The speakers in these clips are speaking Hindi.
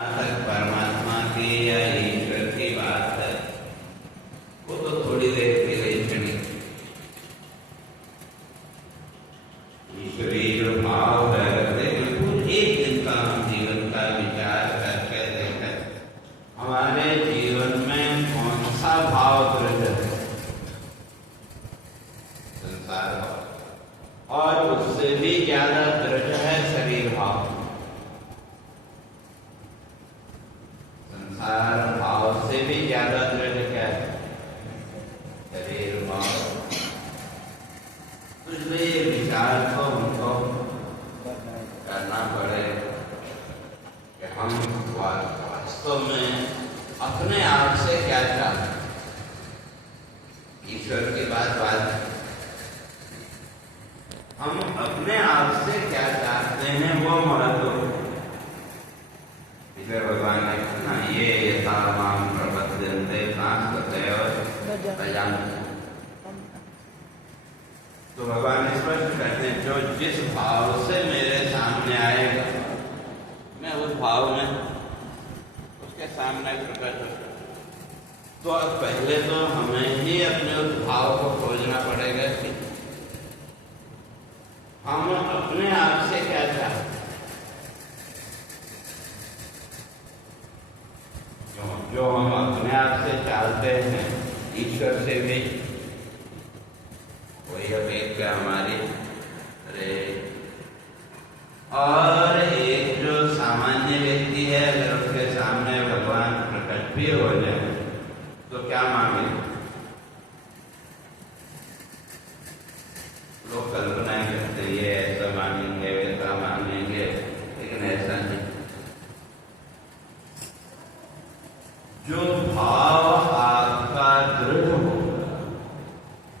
परमात्मा की या ईश्वर की बात है वो तो थोड़ी देर के लिए क्षणिक। ईश्वरीय जो भाव है बिल्कुल एक दिन का हम जीवन का विचार करके देखें हमारे जीवन में कौन सा भाव दृढ़ है। संसार भाव और उससे भी ज्यादा दृढ़ है शरीर भाव। संसार भाव से भी ज्यादा दृढ़ क्या है? शरीर भाव। तो इसलिए विचार को हमको करना पड़े कि हम वास्तव में अपने आप से क्या चाहते हैं। ईश्वर की बात हम अपने आप से क्या चाहते हैं वो महत्व। भगवान ने कहा ये यथा माम प्रपद्यन्ते सांस्ततयो तयांति। तो भगवान स्पष्ट कहते हैं जो जिस भाव से मेरे सामने आएगा मैं उस भाव में उसके सामने प्रकट हो। तो अब पहले तो हमें ही अपने उस भाव को खोजना पड़ेगा कि हम अपने आप से क्या चाहते हैं। जो हम अपने आप से चाहते हैं ईश्वर से भी वही अपेक्षा हमारी रहे। और एक जो सामान्य व्यक्ति है अगर उसके सामने भगवान प्रकट भी हो जाए तो क्या मांगे? लोग कल्पना करते हैं ये ऐसा मांगेंगे वैसा मांगेंगे, लेकिन ऐसा नहीं। जो भाव आपका दृढ़ हो,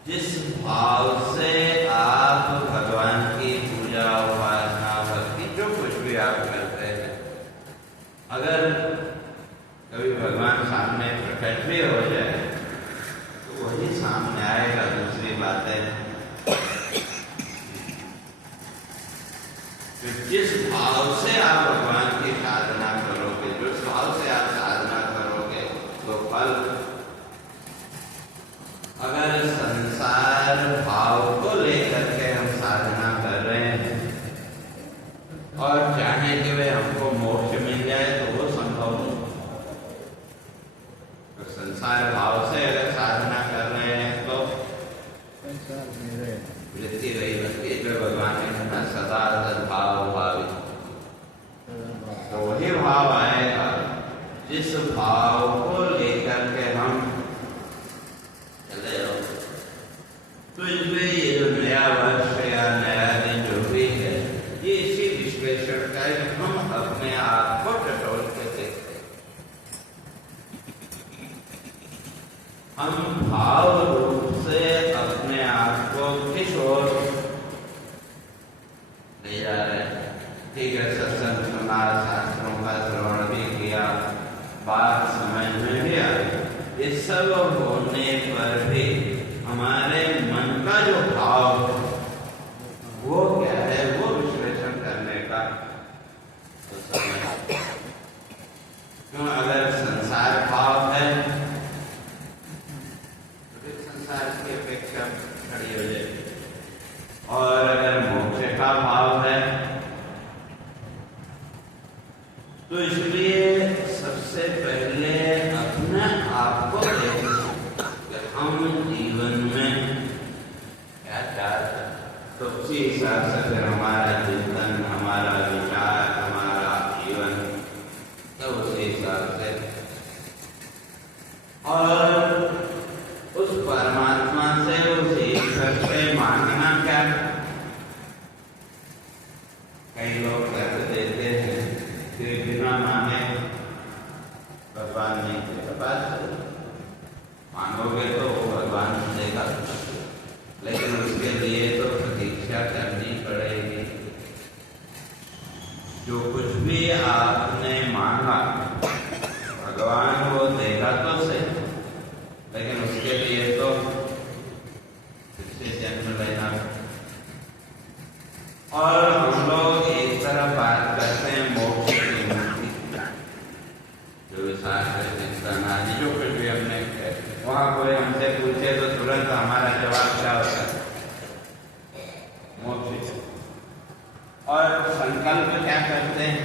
जिस भाव से आप भगवान की पूजा उपासना भक्ति जो कुछ भी आप करते हैं, अगर कभी भगवान सामने प्रकट भी हो जाए तो वही सामने आएगा। दूसरी बात है जिस भाव से आप भगवान की साधना करोगे, जिस भाव से आप साधना करोगे तो फल। अगर संसार भाव को लेकर के हम साधना कर रहे हैं और चाहें कि वे हमको मोक्ष मिल जाए तो वो संभव नहीं। तो संसार भाव से अगर साधना कर रहे हैं तो वृत्ति वही बनती है जो भगवान ने कहा सदा सद्भाव भावित। तो वही भाव आएगा जिस भाव को लेकर के हम चले हो। तो इसलिए ये जो नया वर्ष या नया दिन जो भी है ये इसी विश्लेषण का है कि हम अपने आप को टटोल के देखते हैं। हम भाव रूप से अपने आप को किस ओर ले जा रहे हैं। ठीक है, सत्संग सुना, शास्त्रों का श्रवण भी किया, बात समझ में भी आई। इस सब होने पर भी हमारे मन का जो भाव है वो क्या है, वो विश्लेषण करने का तो समय। क्यों? अगर संसार भाव है तो फिर संसार की अपेक्षा खड़ी हो जाएगी। और अगर मोक्ष का भाव है तो इसलिए सबसे पहले अपने आप को देखें कि हम जीवन में क्या चाहते हैं। तो उसी हिसाब से फिर हमारा चिंतन, हमारा विचार, हमारा जीवन तो उसी हिसाब से। और उस परमात्मा से, उस ईश्वर से मांगना क्या? कई लोग कहते देते हैं कि बिना मांगे भगवान नहीं देगा। बात मांगोगे तो भगवान देगा, लेकिन उसके लिए तो प्रतीक्षा करनी पड़ेगी। जो कुछ भी आपने मांगा भगवान वो देगा तो सही, लेकिन उसके लिए तो फिर से जन्म लेना। और हम लोग एक तरफ बात करते हैं मोक्ष की मुक्ति, शास्त्र चिंतन आदि जो कुछ भी हमने वहाँ कोई हमसे पूछे तो तुरंत हमारा जवाब क्या होता है? मोक्ष। और संकल्प क्या करते हैं?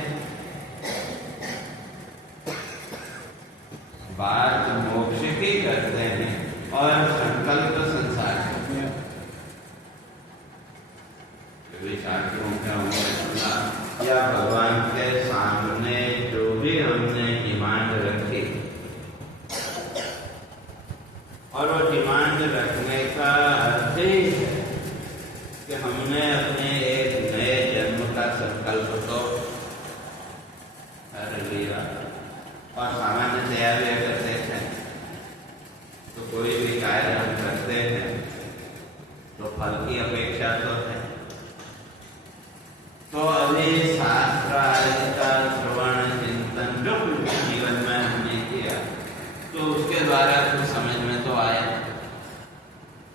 बात मोक्ष की करते हैं और संकल्प संसार करते हैं। या भगवान के सामने जो भी हमने डिमांड रखी और वो डिमांड रखने का अर्थ ही है कि हमने अपने एक नए जन्म का संकल्प तो कर लिया। और सामान्य तैयारी करते हैं तो कोई भी कार्य हम करते हैं तो फल की अपेक्षा तो है। तो अभी शास्त्र आदि का श्रवण चिंतन जो जीवन में हमने किया तो उसके द्वारा कुछ समझ में तो आया,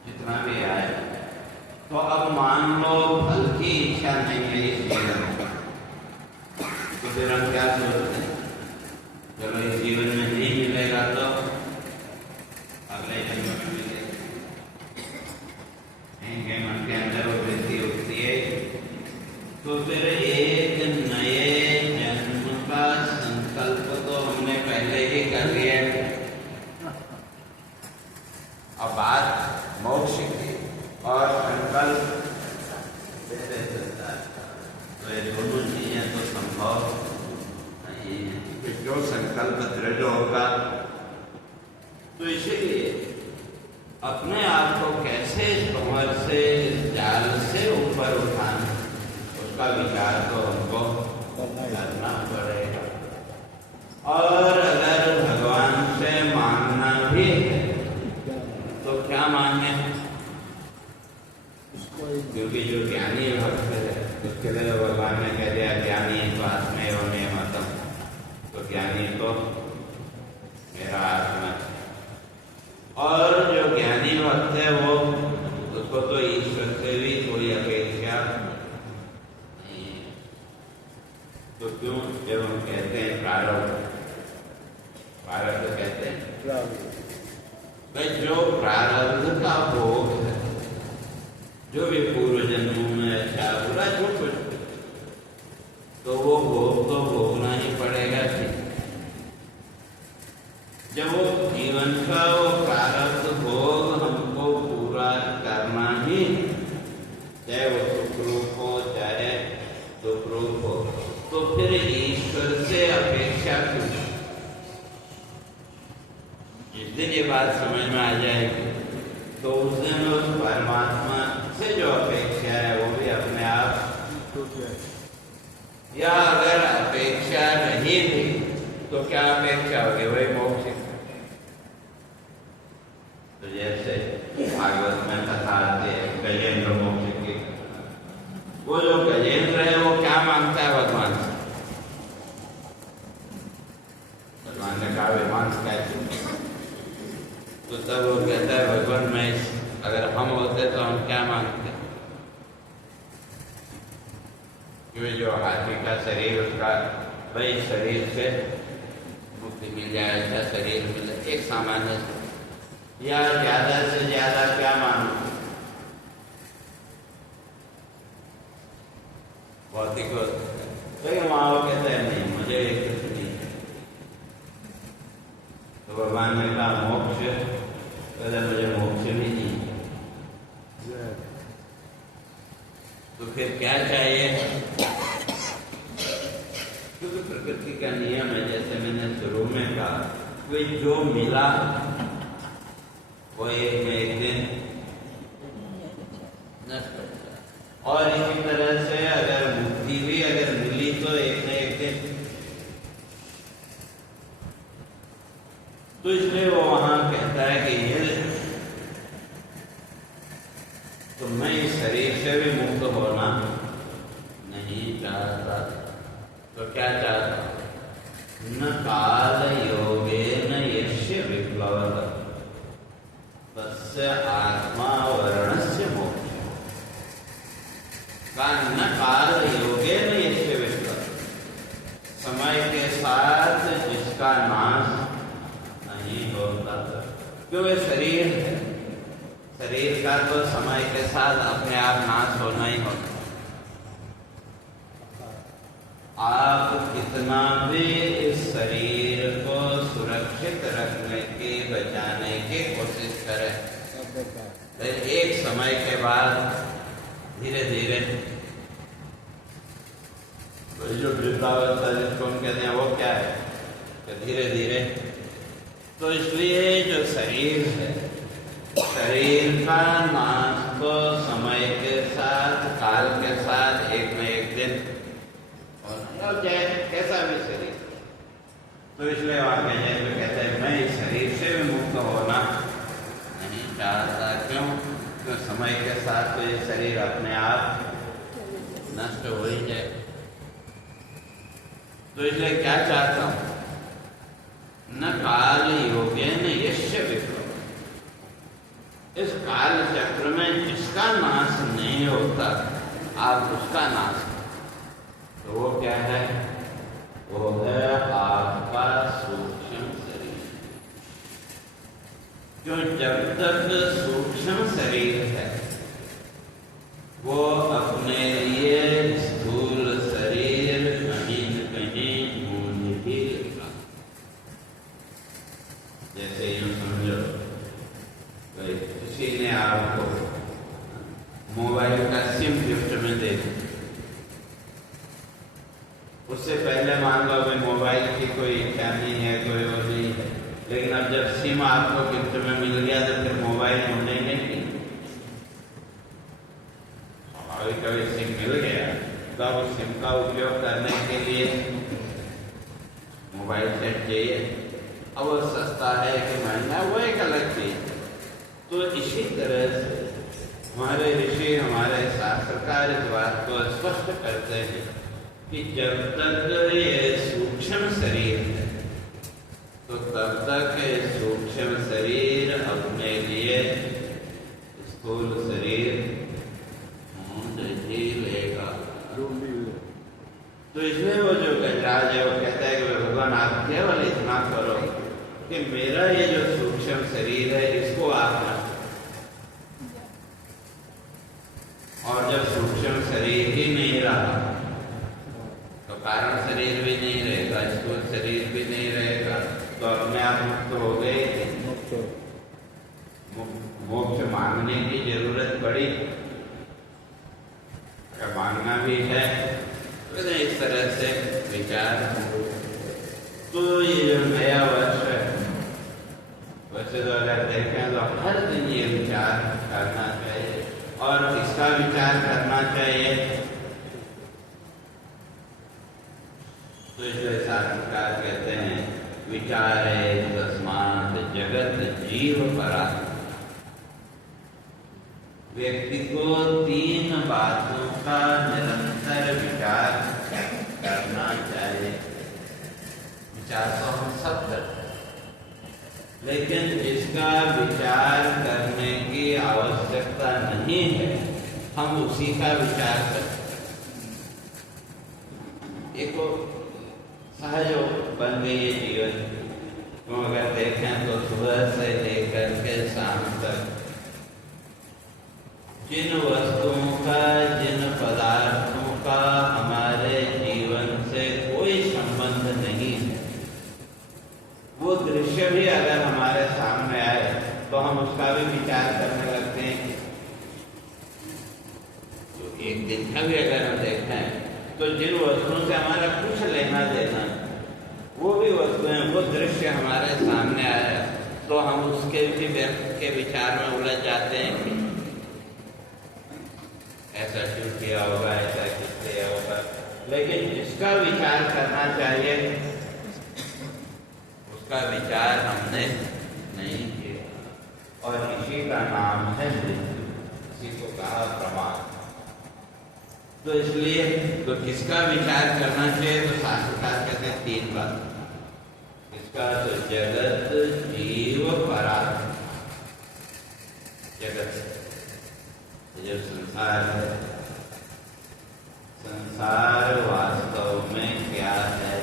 जितना भी आया। तो अब मान लो फल की इच्छा नहीं है इस जीवन में, तो फिर हम क्या सोचते हैं? चलो इस जीवन में नहीं मिलेगा तो अगले जन्म में मिलेगा। मन के अंदर वो वृत्ति उठती है। तो फिर एक नए जन्म का संकल्प तो हमने पहले ही कर लिया। अब बात मोक्ष की और संकल्प कैसे चलता है? तो ये दोनों चीजें तो संभव नहीं है। जो संकल्प दृढ़ होगा तो इसीलिए अपने आप को कैसे भंवर से जाल से ऊपर उठाना उसका विचार तो हमको करना पड़ेगा। और अगर भगवान से मांगना भी है तो क्या मांगे? क्योंकि जो ज्ञानी भक्त है उसके लिए भगवान ने कह दिया ज्ञानी स्वात्मेव नियमतम, तो ज्ञानी तो मेरा आत्मा। और जो ज्ञानी भक्त है वो उसको तो ईश्वर से भी कोई अपेक्षा नहीं है। तो क्यों जब हम कहते हैं प्रारब्ध, प्रारब्ध कहते हैं भाई जो प्रारब्ध का भोग है, जो भी पूर्व जन्मों में अच्छा बुरा जो कुछ, तो वो भोग तो भोगना ही पड़ेगा। जब वो जीवन का वो प्रारब्ध भोग हमको पूरा करना ही, चाहे वो सुख रूप हो चाहे दुख रूप हो, तो फिर ईश्वर से अपेक्षा क्यों? जिस दिन ये बात समझ में आ जाएगी तो उस दिन उस परमात्मा से जो अपेक्षा है वो भी अपने आप टूट जाएगी। या अगर अपेक्षा नहीं थी तो क्या अपेक्षा होगी? वही मोक्ष। तो जैसे भागवत में कथा आती है गजेंद्र मोक्ष की, वो जो गजेंद्र है वो क्या मांगता है भगवान से? भगवान ने कहा विमान कैसे? तो तब वो कहता है भगवान मैं अगर हम होते तो हम क्या मांगते? क्योंकि जो हाथी का शरीर उसका वही शरीर से मुक्ति मिल जाए, ऐसा शरीर मिले एक सामान्य, या ज्यादा से ज्यादा क्या मांगो? भौतिक तो माओ कहते हैं नहीं मुझे कुछ नहीं। तो भगवान ने कहा मोक्ष, कहते मुझे मोक्ष भी नहीं। तो फिर क्या चाहिए? क्योंकि प्रकृति का नियम है, जैसे मैंने शुरू में कहा, कोई जो मिला वो एक में एक दिन नष्ट हो जाए। और इसी तरह से अगर मुक्ति भी अगर मिली तो एक न एक दिन, तो इसलिए वो वहां कहता है कि ये तो मैं इस शरीर से भी मुक्त होना नहीं चाहता। तो क्या चाहता? न काल योगे न यश्य विप्लव तस्य आत्मा वर्णस्य मोक्ष। न काल योगे न यश्य विप्लव, समय के साथ जिसका नाश क्योंकि शरीर है, शरीर का तो समय के साथ अपने आप नाश होना ही होना। आप कितना भी इस शरीर को सुरक्षित रखने की, बचाने की कोशिश करें, तो एक समय के बाद धीरे धीरे तो जो वृद्धावस्था जिसको हम कहते हैं वो क्या है कि धीरे धीरे। तो इसलिए जो शरीर है, शरीर का नाश तो समय के साथ, काल के साथ एक न एक दिन और चाहे कैसा भी शरीर। तो इसलिए वहां कहते हैं मैं इस शरीर से भी मुक्त होना नहीं चाहता। क्यों? तो समय के साथ तो ये शरीर अपने आप नष्ट हो ही जाए। तो इसलिए क्या चाहता हूं, न काल योगेन यस्य विप्लव, इस काल चक्र में जिसका नाश नहीं होता आप उसका नाश। तो वो क्या है? वो है आपका सूक्ष्म शरीर। जो जब तक सूक्ष्म शरीर है वो अपने लिए स्थूल शरीर कहीं न कहीं ढूंढ ही लेगा। जैसे यूं समझो किसी ने आपको मोबाइल का सिम गिफ्ट में दे दिया, उससे पहले मान लो कि मोबाइल की कोई इच्छा नहीं है, कोई वो नहीं है, लेकिन अब जब सिम आपको गिफ्ट में मिल गया तो फिर मोबाइल ढूंढेंगे नहीं। कभी सिम मिल गया तो अब उस सिम का उपयोग करने के लिए मोबाइल सेट चाहिए। अब वो सस्ता है कि महंगा वो एक अलग चीज। तो इसी तरह से हमारे ऋषि, हमारे शास्त्रकार इस बात को स्पष्ट करते हैं कि जब तक ये सूक्ष्म शरीर है तो तब तक ये सूक्ष्म शरीर अपने लिए स्थूल शरीर ढूंढ ही लेगा। तो इसलिए वो जो गजराज है वो कहता है कि भगवान आप केवल इतना करो कि मेरा ये जो सूक्ष्म शरीर है इसको आप न, और जब सूक्ष्म शरीर ही नहीं रहा तो कारण शरीर भी नहीं रहेगा, स्थूल शरीर भी नहीं रहेगा, तो अपने आप मुक्त हो गए। मोक्ष मांगने की जरूरत पड़ी, अगर मांगना भी है तो इस तरह से विचार। तो ये जो नया वर्ष है, वैसे तो अगर देखें तो हर दिन ये विचार करना चाहिए। और किसका विचार करना चाहिए? तो इसलिए शास्त्रकार कहते हैं विचारे तस्मात् जगत जीव परा। व्यक्ति को 3 बातों का निरंतर विचार करना चाहिए। विचार तो हम सब करते हैं, लेकिन जिसका विचार करने की आवश्यकता नहीं है हम उसी का विचार करते हैं। देखो सहज बन गई है जीवन। तो अगर देखें तो सुबह से लेकर के शाम तक जिन वस्तुओं का, जिन पदार्थों का हमारे जीवन से कोई संबंध नहीं है, वो दृश्य भी अगर हमारे सामने आए तो हम उसका भी विचार करने लगते हैं। तो एक दिन का भी अगर हम देखें तो जिन वस्तुओं से हमारा कुछ लेना देना, वो भी वस्तुएं, वो दृश्य हमारे सामने आया तो हम उसके भी व्यक्ति के विचार में उलझ जाते हैं कि ऐसा क्यों किया होगा, ऐसा क्यों किया होगा। लेकिन जिसका विचार करना चाहिए उसका विचार हमने नहीं किया, और इसी का नाम है मृत्यु, इसी को कहा प्रमाद। तो इसलिए तो किसका विचार करना चाहिए? तो शास्त्रकार कहते हैं 3 बात। इसका तो जगत जीव परा, जगत जो संसार है, संसार वास्तव में क्या है?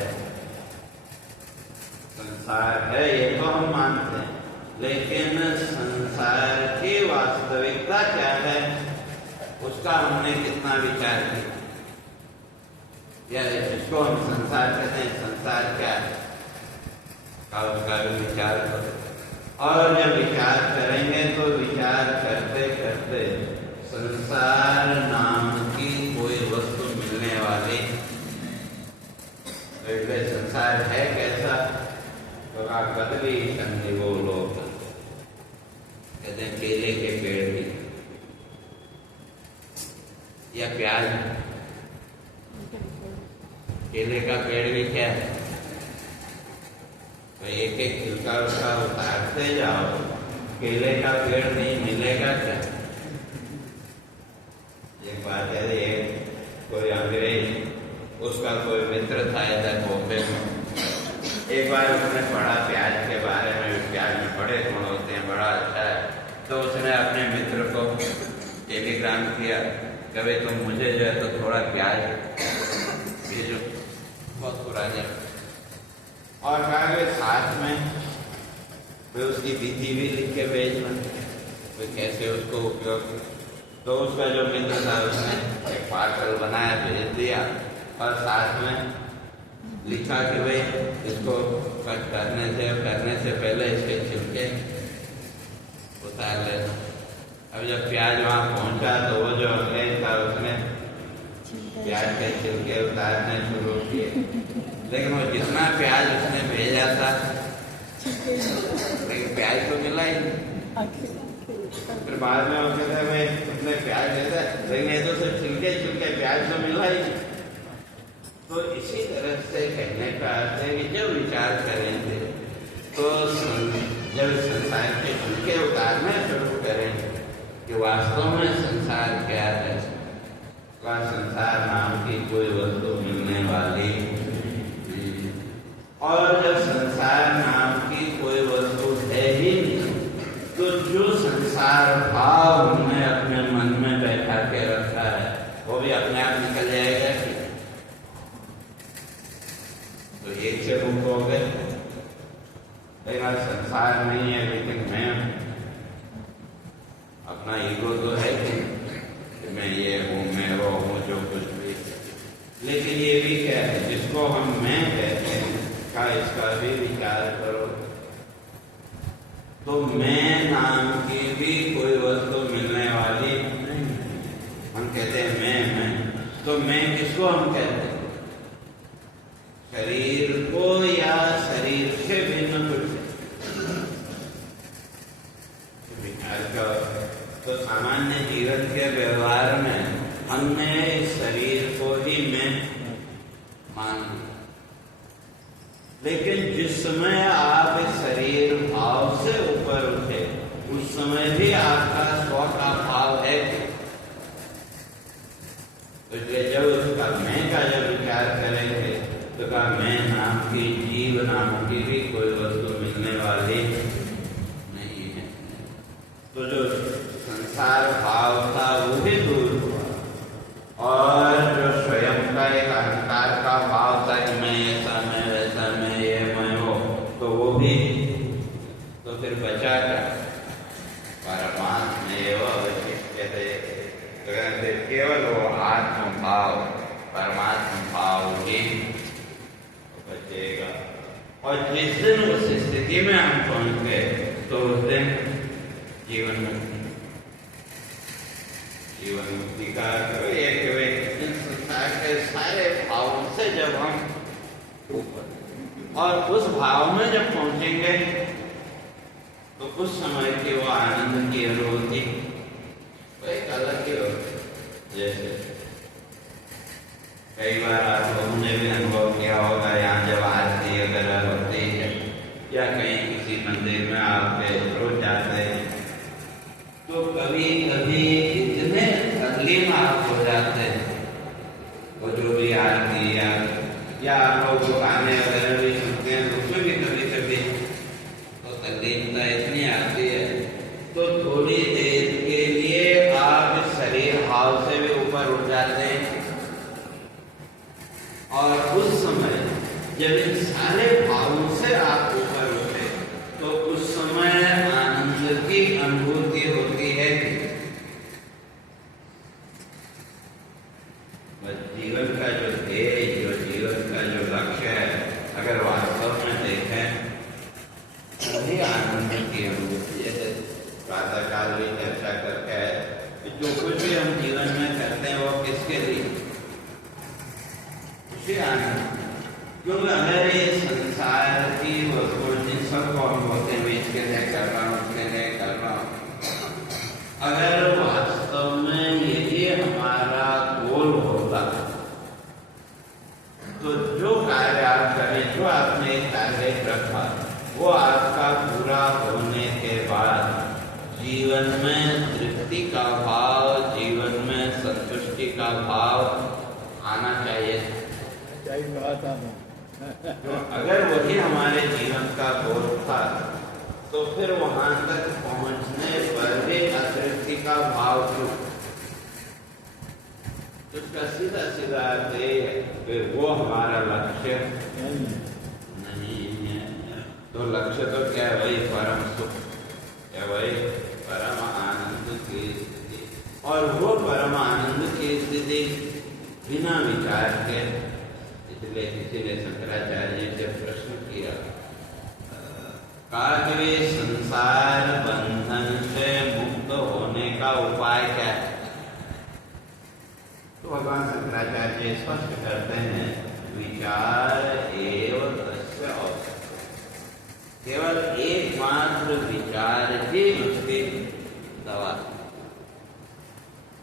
संसार है ये तो हम मानते हैं, लेकिन संसार की वास्तविकता क्या है उसका हमने कितना विचार किया, या जिसको हम संसार कहते हैं संसार क्या है का उसका भी विचार करो। और जब विचार करेंगे तो विचार करते करते संसार नाम की कोई वस्तु मिलने वाली, तो इसलिए संसार है कैसा, तो कदली संधि वो लोग कहते हैं केले के पेड़ भी या प्याज, केले का पेड़ भी क्या है, तो एक एक छिलका उसका उतारते जाओ, केले का पेड़ नहीं मिलेगा क्या। एक बात है, कोई अंग्रेज उसका कोई मित्र था इधर बॉम्बे में, एक बार उसने पढ़ा प्याज के बारे में, प्याज में बड़े गुण होते हैं, बड़ा अच्छा है, तो उसने अपने मित्र को टेलीग्राम किया, कभी तुम मुझे जो है तो थोड़ा प्याज भेजो, बहुत पुराने, और कहा कि साथ में वे उसकी विधि भी लिख के भेजना, वे कैसे उसको उपयोग, तो उसका जो मित्र था उसने एक पार्सल बनाया भेज दिया, और साथ में लिखा कि भाई इसको कट करने से पहले इसके छिलके उतार लेना। अब जब प्याज वहाँ पहुँचा तो वो जो अंग्रेज था उसने प्याज के छिलके उतारने शुरू किए, लेकिन वो जितना प्याज उसने भेजा था लेकिन प्याज तो मिला ही नहीं। फिर बाद में वो कहते हैं भाई उसने प्याज देता है, लेकिन ये तो सिर्फ छिलके प्याज तो मिला ही नहीं। तो इसी तरह से कहने का अर्थ है कि जब विचार करेंगे तो जब संसार के छिलके उतारना शुरू करेंगे कि वास्तव में संसार क्या है, का संसार नाम की कोई वस्तु मिलने वाली, और जब संसार नाम की कोई वस्तु है ही नहीं, तो जो संसार भाव हमने अपने मन में बैठा के रखा है वो भी अपने आप निकल जाएगा। तो एक से रूप हो गए, लेकिन संसार नहीं है, लेकिन मैं अपना ईगो तो है कि मैं ये हूँ, मैं वो हूँ, जो कुछ भी, लेकिन ये भी क्या है जिसको हम मैं कहते हैं का इसका भी विचार करो, तो मैं नाम की भी कोई वस्तु मिलने वाली नहीं। हम कहते हैं मैं, तो मैं किसको हम कहते हैं, शरीर को या शरीर से भिन्न कुछ विचार करो। तो सामान्य जीवन के व्यवहार में हमने इस शरीर को ही मैं मान लिया, लेकिन जिस समय आप इस शरीर भाव से ऊपर उठे उस समय भी आपका स्व का भाव है। तो जब उसका मैं का जब विचार करेंगे तो का मैं नाम की, जीव नाम की भी कोई वस्तु मिलने वाली नहीं है। तो जो संसार भाव था वो भी दूर हुआ, और जो स्वयं का एक अहंकार का भाव था कि मैं ऐसा, मैं वैसा, मैं ये, मैं वो, तो वो भी, तो फिर बचा क्या, परमात्मा केवल वो आत्म भाव, परमात्मा भाव ही बचेगा। और जिस दिन उस स्थिति में हम पहुंच गए तो उस दिन जीवन मुक्ति का संसार के सारे भावों से जब हम ऊपर, और उस भाव में जब पहुंचेंगे तो उस समय की वो आनंद की अनुभूति तो एक अलग ही होती। जैसे कई बार आप लोगों ने भी अनुभव किया होगा, यहाँ जब आरती अगर होती है या कहीं किसी मंदिर में आप रोज जाते हैं तो कभी कभी इतने तकलीफ आप हो जाते हैं, वो जो भी आरती या आप लोग गाने वगैरह भी सुनते हैं तो उसमें भी कभी कभी तो तकलीफता इतनी आती है, तो थोड़ी देर के लिए आप शरीर भाव से भी ऊपर उठ जाते हैं, और उस समय जब इन करने की हम जैसे प्रातः काल में चर्चा करके कि जो कुछ भी हम जीवन में करते हैं वो किसके लिए? खुशी आनंद। क्योंकि अगर ये संसार की वस्तु जिन सबको हम बोलते हैं इसके लिए कर रहा हूँ, उसके लिए कर रहा हूँ, अगर वास्तव में यही हमारा गोल होता तो जो कार्य आप करें, जो आपने टारगेट रखा, वो आपका पूरा होने के बाद जीवन में तृप्ति का भाव, जीवन में संतुष्टि का भाव आना चाहिए। तो अगर वही हमारे जीवन का गोल था तो फिर वहां तक पहुंचने पर भी अतृप्ति का भाव क्यों? उसका सीधा सीधा अर्थ ये है कि वो हमारा लक्ष्य नहीं है। तो लक्ष्य तो क्या है? वही परम सुख है, वही परम आनंद की स्थिति। और वो परम आनंद की स्थिति बिना विचार के, इसलिए किसी ने शंकराचार्य से प्रश्न किया, काव्य संसार बंधन से मुक्त होने का उपाय क्या है? तो भगवान शंकराचार्य स्पष्ट करते हैं, विचार एवं तस्य औषध। केवल एकमात्र विचार ही उसकी दवा।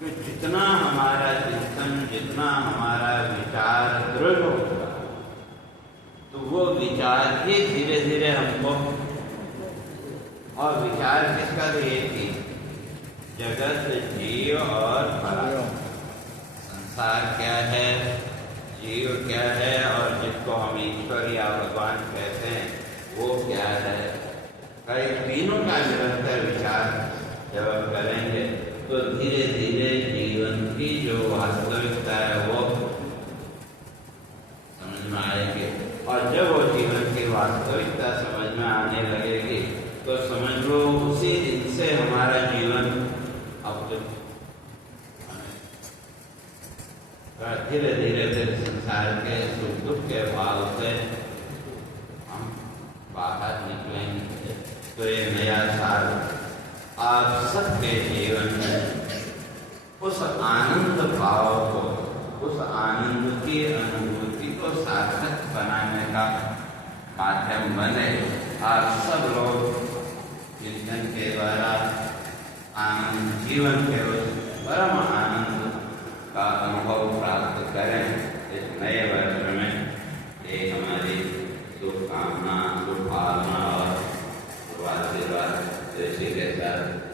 तो जितना हमारा चिंतन, जितना हमारा विचार दृढ़ होगा तो वो विचार ही धीरे धीरे हमको, और विचार किसका? तो ये थी जगत, जीव और परात्मा। संसार क्या है, जीव क्या है, और जिसको हम ईश्वर या भगवान कहते हैं वो क्या है। कई तीनों का निरंतर विचार जब हम करेंगे तो धीरे धीरे जीवन की जो वास्तविकता है वो समझ में आएगी। और जब वो जीवन की वास्तविकता समझ में आने लगेगी तो समझ लो उसी दिन से हमारा जीवन अब धीरे धीरे फिर संसार के सुख दुख के भाव से हम बाहर निकलेंगे। तो ये नया साल आप सबके जीवन में उस आनंद भाव को, उस आनंद की अनुभूति को सार्थक बनाने का माध्यम बने। आप सब लोग चिंतन के द्वारा आनंद, जीवन के उस परम आनंद का अनुभव प्राप्त करें। इस नए वर्ष में ये हमारी शुभकामना, शुभभावना और आशीर्वाद इसी के साथ